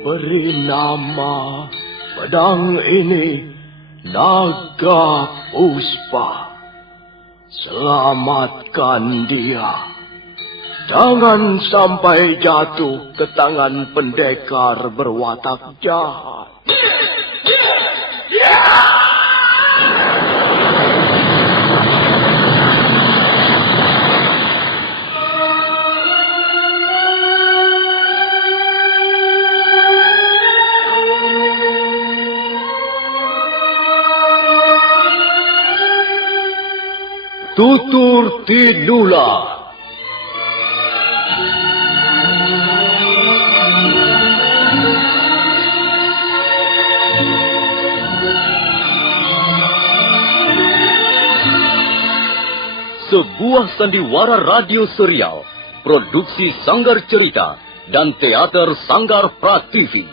Beri nama pedang ini Naga Puspa. Selamatkan dia. Jangan sampai jatuh ke tangan pendekar berwatak jahat. Tutur Tinula. Sebuah sandiwara radio serial, produksi Sanggar Cerita dan Teater Sanggar Prativi.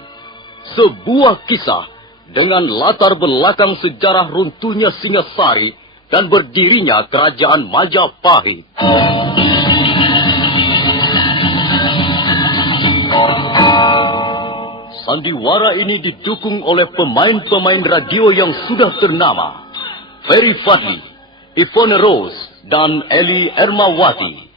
Sebuah kisah dengan latar belakang sejarah runtuhnya Singasari dan berdirinya Kerajaan Majapahit. Sandiwara ini didukung oleh pemain-pemain radio yang sudah ternama. Ferry Fadli, Ivone Rose, dan Eli Ermawati.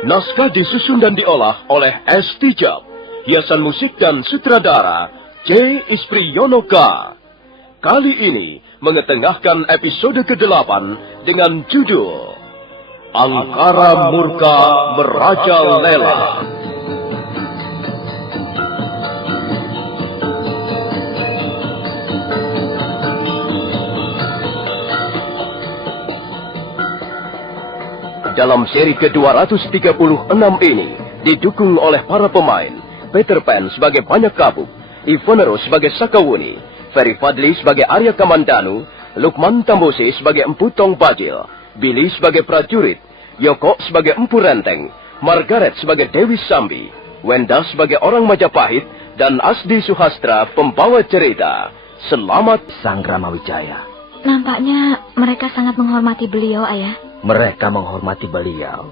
Naskah disusun dan diolah oleh S. Tijab. Hiasan musik dan sutradara C. Ispriyonoka. Kali ini mengetengahkan episode ke-8 dengan judul Angkara Murka Merajalela. Dalam seri ke-236 ini didukung oleh para pemain Peter Pan sebagai Banyak Kabuk, Ivone Rose sebagai Sakawuni, Ferry Fadli sebagai Arya Kamandanu, Lukman Tambosi sebagai Empu Tong Bajil, Billy sebagai prajurit, Yoko sebagai Empu Renteng, Margaret sebagai Dewi Sambi, Wenda sebagai orang Majapahit, dan Asdi Suhastra pembawa cerita. Selamat Sang Ramawijaya. Nampaknya mereka sangat menghormati beliau, Ayah. Mereka menghormati beliau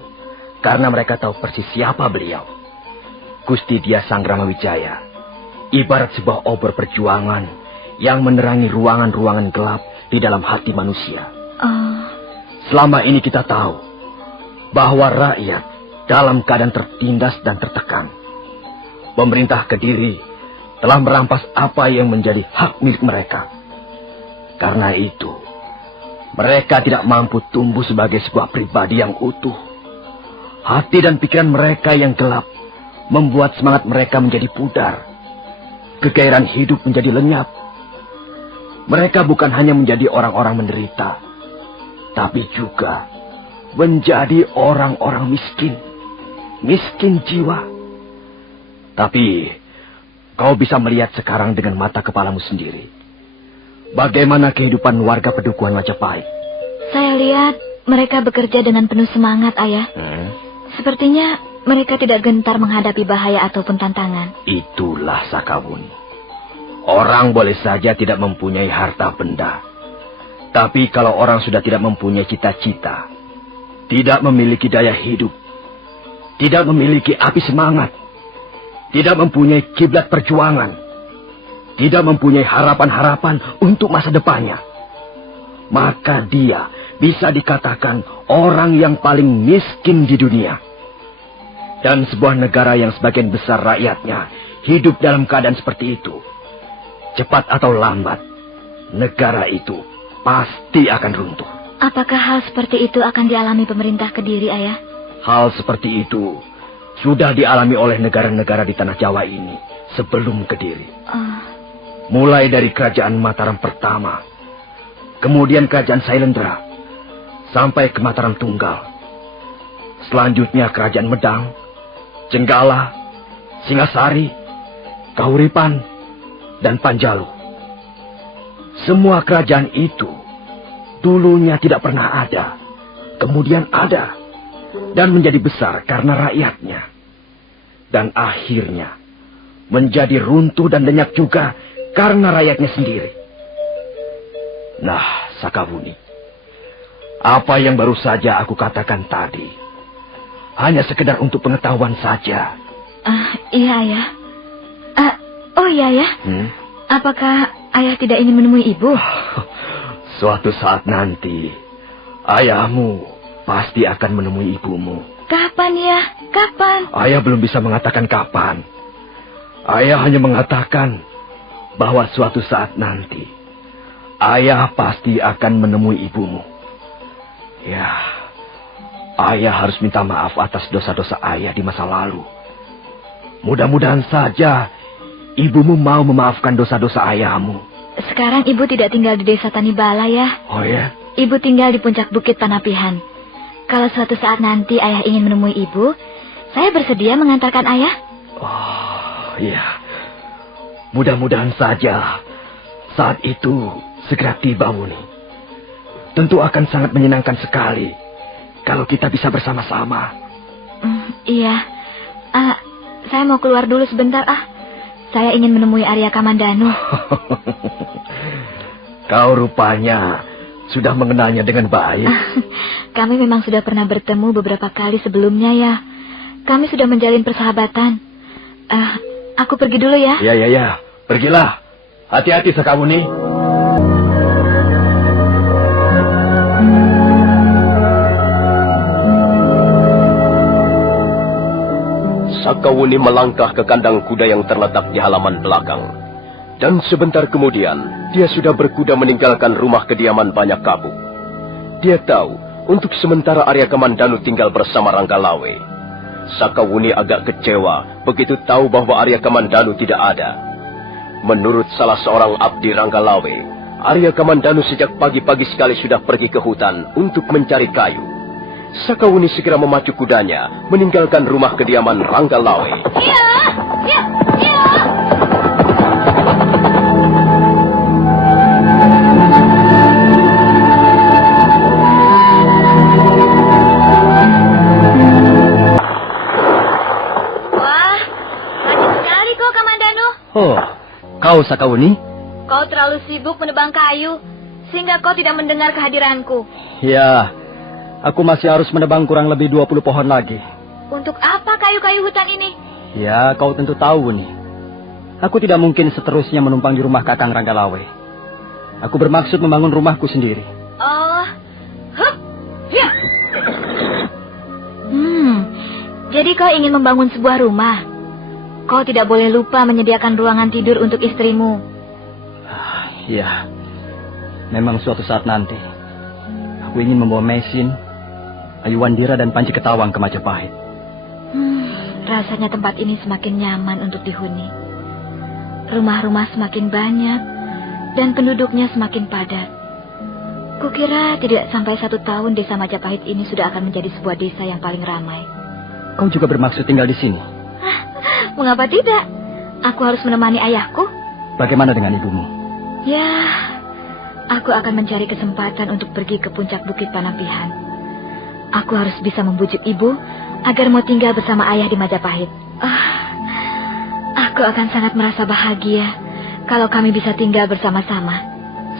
karena mereka tahu persis siapa beliau. Gusti Dia Sang Ramawijaya ibarat sebuah obor perjuangan yang menerangi ruangan-ruangan gelap di dalam hati manusia. Selama ini kita tahu bahwa rakyat dalam keadaan tertindas dan tertekan. Pemerintah Kediri telah merampas apa yang menjadi hak milik mereka. Karena itu, mereka tidak mampu tumbuh sebagai sebuah pribadi yang utuh. Hati dan pikiran mereka yang gelap membuat semangat mereka menjadi pudar. Kegairahan hidup menjadi lenyap. Mereka bukan hanya menjadi orang-orang menderita, tapi juga menjadi orang-orang miskin. Miskin jiwa. Tapi kau bisa melihat sekarang dengan mata kepalamu sendiri. Bagaimana kehidupan warga Pedukuhan Majapahit? Saya lihat mereka bekerja dengan penuh semangat, Ayah. Sepertinya mereka tidak gentar menghadapi bahaya ataupun tantangan. Itulah Sakawuni. Orang boleh saja tidak mempunyai harta benda. Tapi kalau orang sudah tidak mempunyai cita-cita, tidak memiliki daya hidup, tidak memiliki api semangat, tidak mempunyai kiblat perjuangan, tidak mempunyai harapan-harapan untuk masa depannya, maka dia bisa dikatakan orang yang paling miskin di dunia. Dan sebuah negara yang sebagian besar rakyatnya hidup dalam keadaan seperti itu, cepat atau lambat, negara itu pasti akan runtuh. Apakah hal seperti itu akan dialami pemerintah Kediri, Ayah? Hal seperti itu sudah dialami oleh negara-negara di tanah Jawa ini sebelum Kediri. Mulai dari Kerajaan Mataram pertama, kemudian Kerajaan Sailendra, sampai ke Mataram Tunggal. Selanjutnya Kerajaan Medang, Jenggala, Singasari, Kahuripan, dan Panjalu. Semua kerajaan itu dulunya tidak pernah ada, kemudian ada. dan menjadi besar karena rakyatnya. Dan akhirnya menjadi runtuh dan lenyap juga karena rakyatnya sendiri. Nah, Sakawuni, apa yang baru saja aku katakan tadi hanya sekedar untuk pengetahuan saja. Iya, Ayah. Oh iya, Ayah. Apakah Ayah tidak ingin menemui Ibu? Suatu saat nanti, ayahmu pasti akan menemui ibumu. Kapan ya? Kapan? Ayah belum bisa mengatakan kapan. Ayah hanya mengatakan bahwa suatu saat nanti, ayah pasti akan menemui ibumu. Ya, ayah harus minta maaf atas dosa-dosa ayah di masa lalu. Mudah-mudahan saja ibumu mau memaafkan dosa-dosa ayahmu. Sekarang Ibu tidak tinggal di desa Tanibala ya? Oh ya? Ibu tinggal di puncak bukit Panapihan. Kalau suatu saat nanti Ayah ingin menemui Ibu, saya bersedia mengantarkan Ayah. Oh, iya. Mudah-mudahan saja saat itu segera tiba, Wuni. Tentu akan sangat menyenangkan sekali kalau kita bisa bersama-sama. Iya. Saya mau keluar dulu sebentar, Saya ingin menemui Arya Kamandanu. Kau rupanya sudah mengenalnya dengan baik. Kami memang sudah pernah bertemu beberapa kali sebelumnya ya. Kami sudah menjalin persahabatan. Aku pergi dulu ya. Ya. Pergilah. Hati-hati, Sakawuni. Sakawuni melangkah ke kandang kuda yang terletak di halaman belakang. Dan sebentar kemudian, dia sudah berkuda meninggalkan rumah kediaman Banyak Kabuk. Dia tahu, untuk sementara Arya Kamandanu tinggal bersama Ranggalawe. Sakawuni agak kecewa begitu tahu bahwa Arya Kamandanu tidak ada. Menurut salah seorang abdi Ranggalawe, Arya Kamandanu sejak pagi-pagi sekali sudah pergi ke hutan untuk mencari kayu. Sakawuni segera memacu kudanya, meninggalkan rumah kediaman Ranggalawe. Ya. Wah, rajin sekali kau, Kamandanu. Oh, kau Sakawuni? Kau terlalu sibuk menebang kayu, sehingga kau tidak mendengar kehadiranku. Ya, aku masih harus menebang kurang lebih 20 pohon lagi. Untuk apa kayu-kayu hutan ini? Ya, kau tentu tahu nih. Aku tidak mungkin seterusnya menumpang di rumah Kakang Ranggalawe. Aku bermaksud membangun rumahku sendiri. Oh, ya. Jadi kau ingin membangun sebuah rumah. Kau tidak boleh lupa menyediakan ruangan tidur untuk istrimu. Ya, memang suatu saat nanti aku ingin membawa Mesin, Ayuwandira dan Panji Ketawang ke Majapahit. Rasanya tempat ini semakin nyaman untuk dihuni. Rumah-rumah semakin banyak dan penduduknya semakin padat. Kukira tidak sampai 1 tahun desa Majapahit ini sudah akan menjadi sebuah desa yang paling ramai. Kau juga bermaksud tinggal di sini? Mengapa tidak? Aku harus menemani ayahku. Bagaimana dengan ibumu? Ya, aku akan mencari kesempatan untuk pergi ke puncak bukit Panapihan. Aku harus bisa membujuk ibu agar mau tinggal bersama ayah di Majapahit. Aku akan sangat merasa bahagia kalau kami bisa tinggal bersama-sama.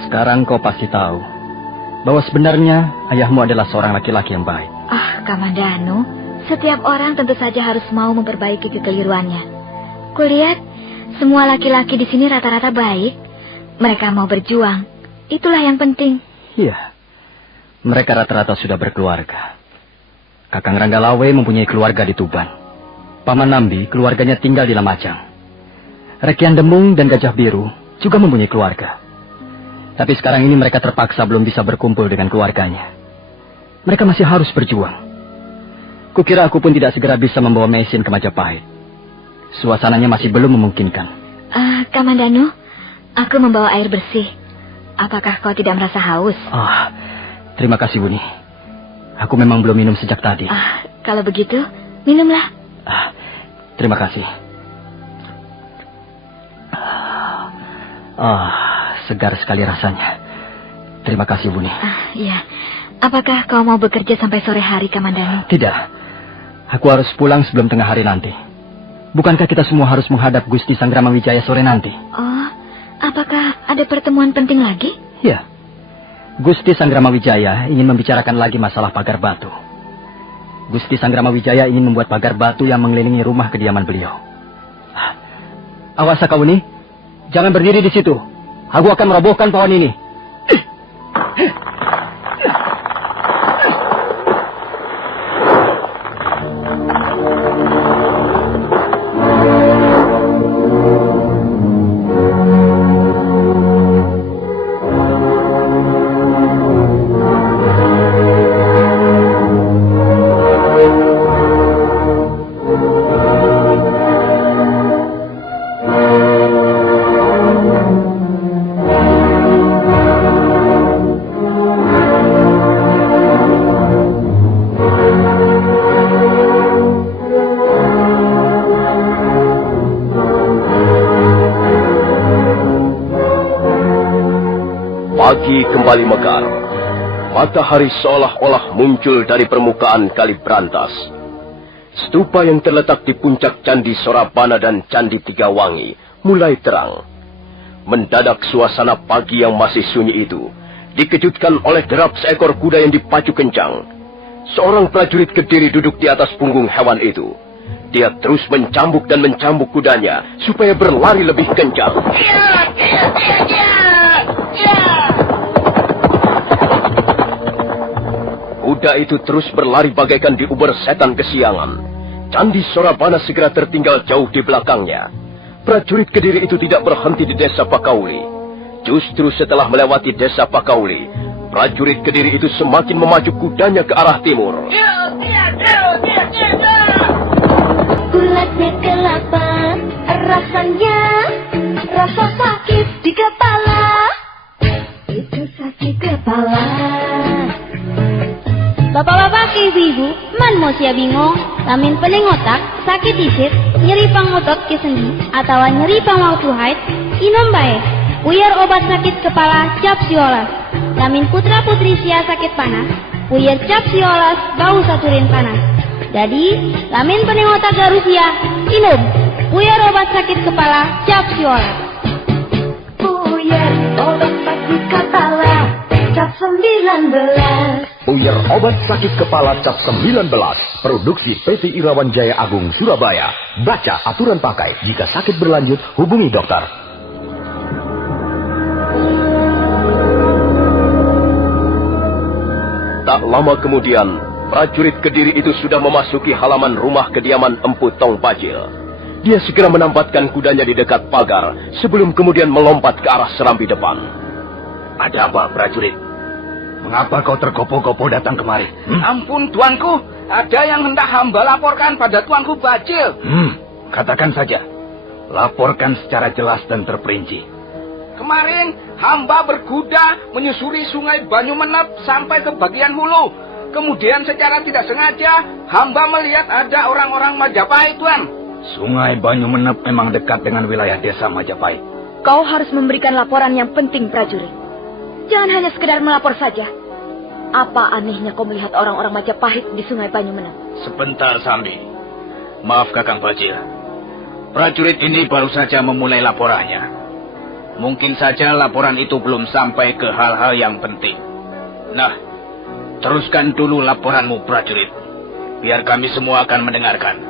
Sekarang kau pasti tahu bahwa sebenarnya ayahmu adalah seorang laki-laki yang baik. Kamandanu, setiap orang tentu saja harus mau memperbaiki kekeliruannya. Kulihat semua laki-laki di sini rata-rata baik. Mereka mau berjuang. Itulah yang penting. Iya. Mereka rata-rata sudah berkeluarga. Kakang Ranggalawe mempunyai keluarga di Tuban. Paman Nambi keluarganya tinggal di Lamajang. Rekian Demung dan Gajah Biru juga mempunyai keluarga. Tapi sekarang ini mereka terpaksa belum bisa berkumpul dengan keluarganya. Mereka masih harus berjuang. Kukira aku pun tidak segera bisa membawa Mesin ke Majapahit. Suasananya masih belum memungkinkan. Kamandanu, aku membawa air bersih. Apakah kau tidak merasa haus? Terima kasih, Wuni. Aku memang belum minum sejak tadi. Kalau begitu, minumlah. Terima kasih. Segar sekali rasanya. Terima kasih, Wuni. Iya. Apakah kau mau bekerja sampai sore hari, Kamandanu? Tidak. Aku harus pulang sebelum tengah hari nanti. Bukankah kita semua harus menghadap Gusti Sanggramawijaya sore nanti? Oh, apakah ada pertemuan penting lagi? Ya. Gusti Sanggramawijaya ingin membicarakan lagi masalah pagar batu. Gusti Sanggramawijaya ingin membuat pagar batu yang mengelilingi rumah kediaman beliau. Awas, Sakawuni. Jangan berdiri di situ. Aku akan merobohkan pohon ini. Pagi kembali mekar. Matahari seolah-olah muncul dari permukaan Kali Brantas. Stupa yang terletak di puncak Candi Sorabana dan Candi Tigawangi mulai terang. Mendadak suasana pagi yang masih sunyi itu dikejutkan oleh derap seekor kuda yang dipacu kencang. Seorang prajurit Kediri duduk di atas punggung hewan itu. Dia terus mencambuk dan mencambuk kudanya supaya berlari lebih kencang. Kuda itu terus berlari bagaikan diuber setan kesiangan. Candi Sorabana segera tertinggal jauh di belakangnya. Prajurit Kediri itu tidak berhenti di desa Pakauli. Justru setelah melewati desa Pakauli, prajurit Kediri itu semakin memacu kudanya ke arah timur. Bulatnya kelapa, rasanya rasa sakit di kepala. Itu sakit kepala. Bapak-bapak, ibu-ibu, man mau sia bingung, lamin pening otak, sakit isit, nyeri pangotot ke sendi, atau nyeri pangwaktu haid, inom bae. Puyer obat sakit kepala cap siolas. Lamin putra putri sia sakit panas, puyer cap siolas bau saturin panas. Jadi, lamin pening otak garusia, inom. Puyer obat sakit kepala cap siolas. Puyer obat sakit kepala cap 19. Puyer obat sakit kepala cap 19. Produksi PT Irawan Jaya Agung Surabaya. Baca aturan pakai. Jika sakit berlanjut, hubungi dokter. Tak lama kemudian, prajurit Kediri itu sudah memasuki halaman rumah kediaman Empu Tong Bajil. Dia segera menempatkan kudanya di dekat pagar sebelum kemudian melompat ke arah serambi depan. Ada apa, prajurit? Mengapa kau tergopoh-gopoh datang kemari? Ampun, tuanku. Ada yang hendak hamba laporkan pada tuanku Bajil. Katakan saja. Laporkan secara jelas dan terperinci. Kemarin, hamba berkuda menyusuri sungai Banyumenep sampai ke bagian hulu. Kemudian secara tidak sengaja, hamba melihat ada orang-orang Majapahit, tuan. Sungai Banyumenep memang dekat dengan wilayah desa Majapahit. Kau harus memberikan laporan yang penting, prajurit. Jangan hanya sekedar melapor saja. Apa anehnya kau melihat orang-orang Majapahit di Sungai Banyumenep? Sebentar, Sambi. Maaf, Kakang Bajil. Prajurit ini baru saja memulai laporannya. Mungkin saja laporan itu belum sampai ke hal-hal yang penting. Nah, teruskan dulu laporanmu, prajurit. Biar kami semua akan mendengarkan.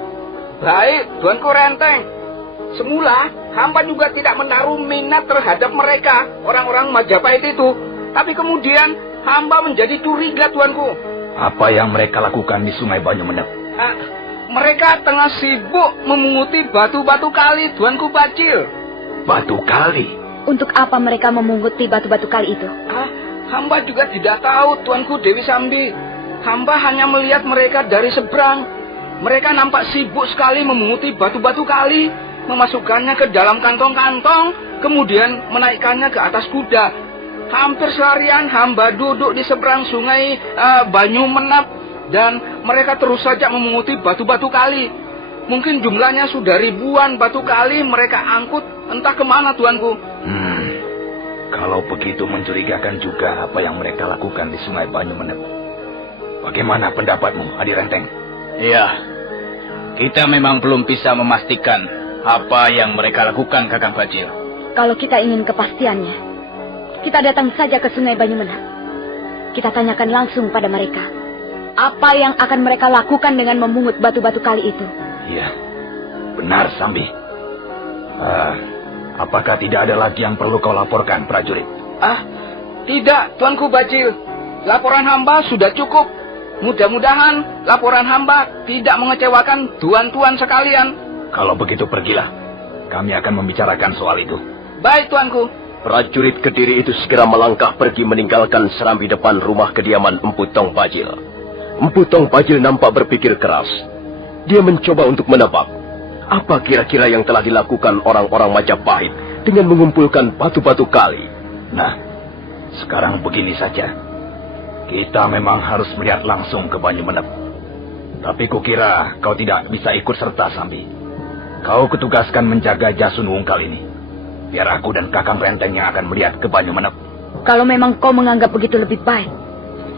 Baik, tuanku Renteng. Semula, hamba juga tidak menaruh minat terhadap mereka, orang-orang Majapahit itu. Tapi kemudian, hamba menjadi curiga, tuanku. Apa yang mereka lakukan di Sungai Banyumenep? Mereka tengah sibuk memunguti batu-batu kali, tuanku Bajil. Batu kali? Untuk apa mereka memunguti batu-batu kali itu? Hamba juga tidak tahu, tuanku Dewi Sambi. Hamba hanya melihat mereka dari seberang. Mereka nampak sibuk sekali memunguti batu-batu kali, memasukkannya ke dalam kantong-kantong, kemudian menaikkannya ke atas kuda. Hampir seharian hamba duduk di seberang sungai Banyumenep, dan mereka terus saja memunguti batu-batu kali. Mungkin jumlahnya sudah ribuan batu kali mereka angkut, entah kemana, tuanku. Kalau begitu mencurigakan juga apa yang mereka lakukan di Sungai Banyumenep. Bagaimana pendapatmu, Adi Renteng? Iya, kita memang belum bisa memastikan apa yang mereka lakukan, Kakang Bajil. Kalau kita ingin kepastiannya, kita datang saja ke Sungai Banyumenep. Kita tanyakan langsung pada mereka, apa yang akan mereka lakukan dengan memungut batu-batu kali itu. Iya, benar, Sambi. Apakah tidak ada lagi yang perlu kau laporkan, prajurit? Tidak, Tuanku Bajil. Laporan hamba sudah cukup. Mudah-mudahan laporan hamba tidak mengecewakan tuan-tuan sekalian. Kalau begitu pergilah. Kami akan membicarakan soal itu. Baik, Tuanku. Prajurit Kediri itu segera melangkah pergi meninggalkan serambi depan rumah kediaman Empu Tong Bajil. Empu Tong Bajil nampak berpikir keras. Dia mencoba untuk menebak apa kira-kira yang telah dilakukan orang-orang Majapahit dengan mengumpulkan batu-batu kali. Nah, sekarang begini saja. Kita memang harus melihat langsung ke Banyumenep. Tapi kukira kau tidak bisa ikut serta, Sambi. Kau ketugaskan menjaga Jasun Wungkal ini. Biar aku dan Kakang Renteng yang akan melihat ke Banyumenep. Kalau memang kau menganggap begitu lebih baik,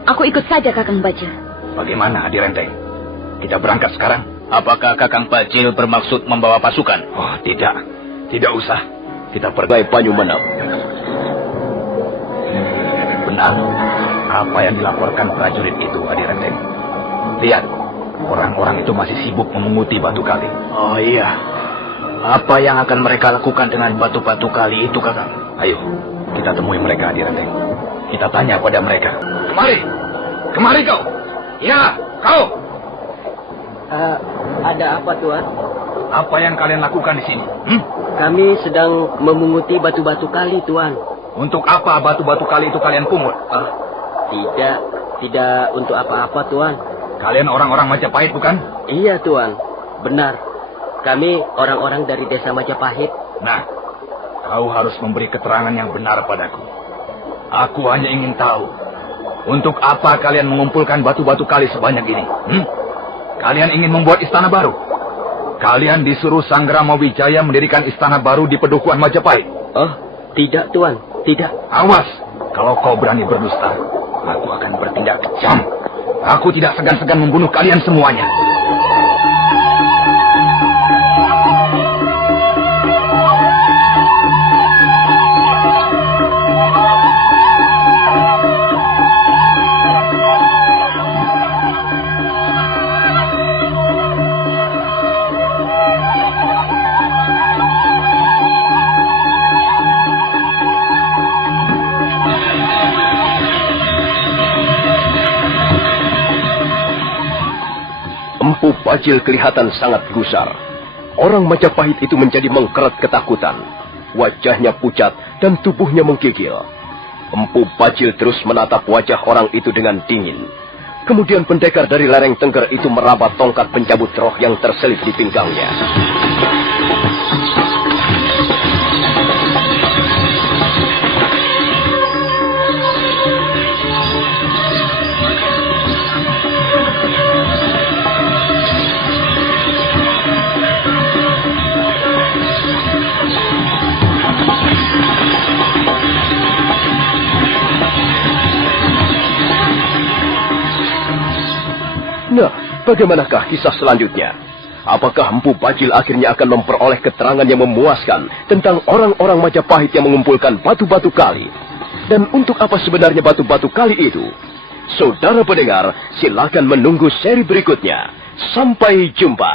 aku ikut saja, Kakang Bajil. Bagaimana, Adi Renteng? Kita berangkat sekarang? Apakah Kakang Bajil bermaksud membawa pasukan? Oh, tidak. Tidak usah. Kita Pergi pergi Banyumenep. benar. Apa yang dilaporkan prajurit itu, Adi Renteng? Lihat, orang-orang itu masih sibuk memunguti batu kali. Oh iya. Apa yang akan mereka lakukan dengan batu-batu kali itu, Kakang? Ayo, kita temui mereka, Adi Renteng. Kita tanya pada mereka. Kemari! Kemari kau! Ya, kau! Ada apa, Tuan? Apa yang kalian lakukan di sini? Kami sedang memunguti batu-batu kali, Tuan. Untuk apa batu-batu kali itu kalian pungut? Tidak untuk apa-apa, Tuan. Kalian orang-orang Majapahit, bukan? Iya, Tuan. Benar. Kami orang-orang dari desa Majapahit. Nah, kau harus memberi keterangan yang benar padaku. Aku hanya ingin tahu, untuk apa kalian mengumpulkan batu-batu kali sebanyak ini? Kalian ingin membuat istana baru? Kalian disuruh Sanggrama Wijaya mendirikan istana baru di Pedukuhan Majapahit? Tidak, Tuan. Tidak. Awas, kalau kau berani berdusta, aku akan bertindak kejam. Aku tidak segan-segan membunuh kalian semuanya. Empu Bajil kelihatan sangat gusar. Orang Majapahit itu menjadi mengkeret ketakutan. Wajahnya pucat dan tubuhnya menggigil. Empu Bajil terus menatap wajah orang itu dengan dingin. Kemudian pendekar dari lereng Tengger itu merabat tongkat pencabut roh yang terselip di pinggangnya. Nah, bagaimanakah kisah selanjutnya? Apakah Empu Bajil akhirnya akan memperoleh keterangan yang memuaskan tentang orang-orang Majapahit yang mengumpulkan batu-batu kali? Dan untuk apa sebenarnya batu-batu kali itu? Saudara pendengar, silakan menunggu seri berikutnya. Sampai jumpa.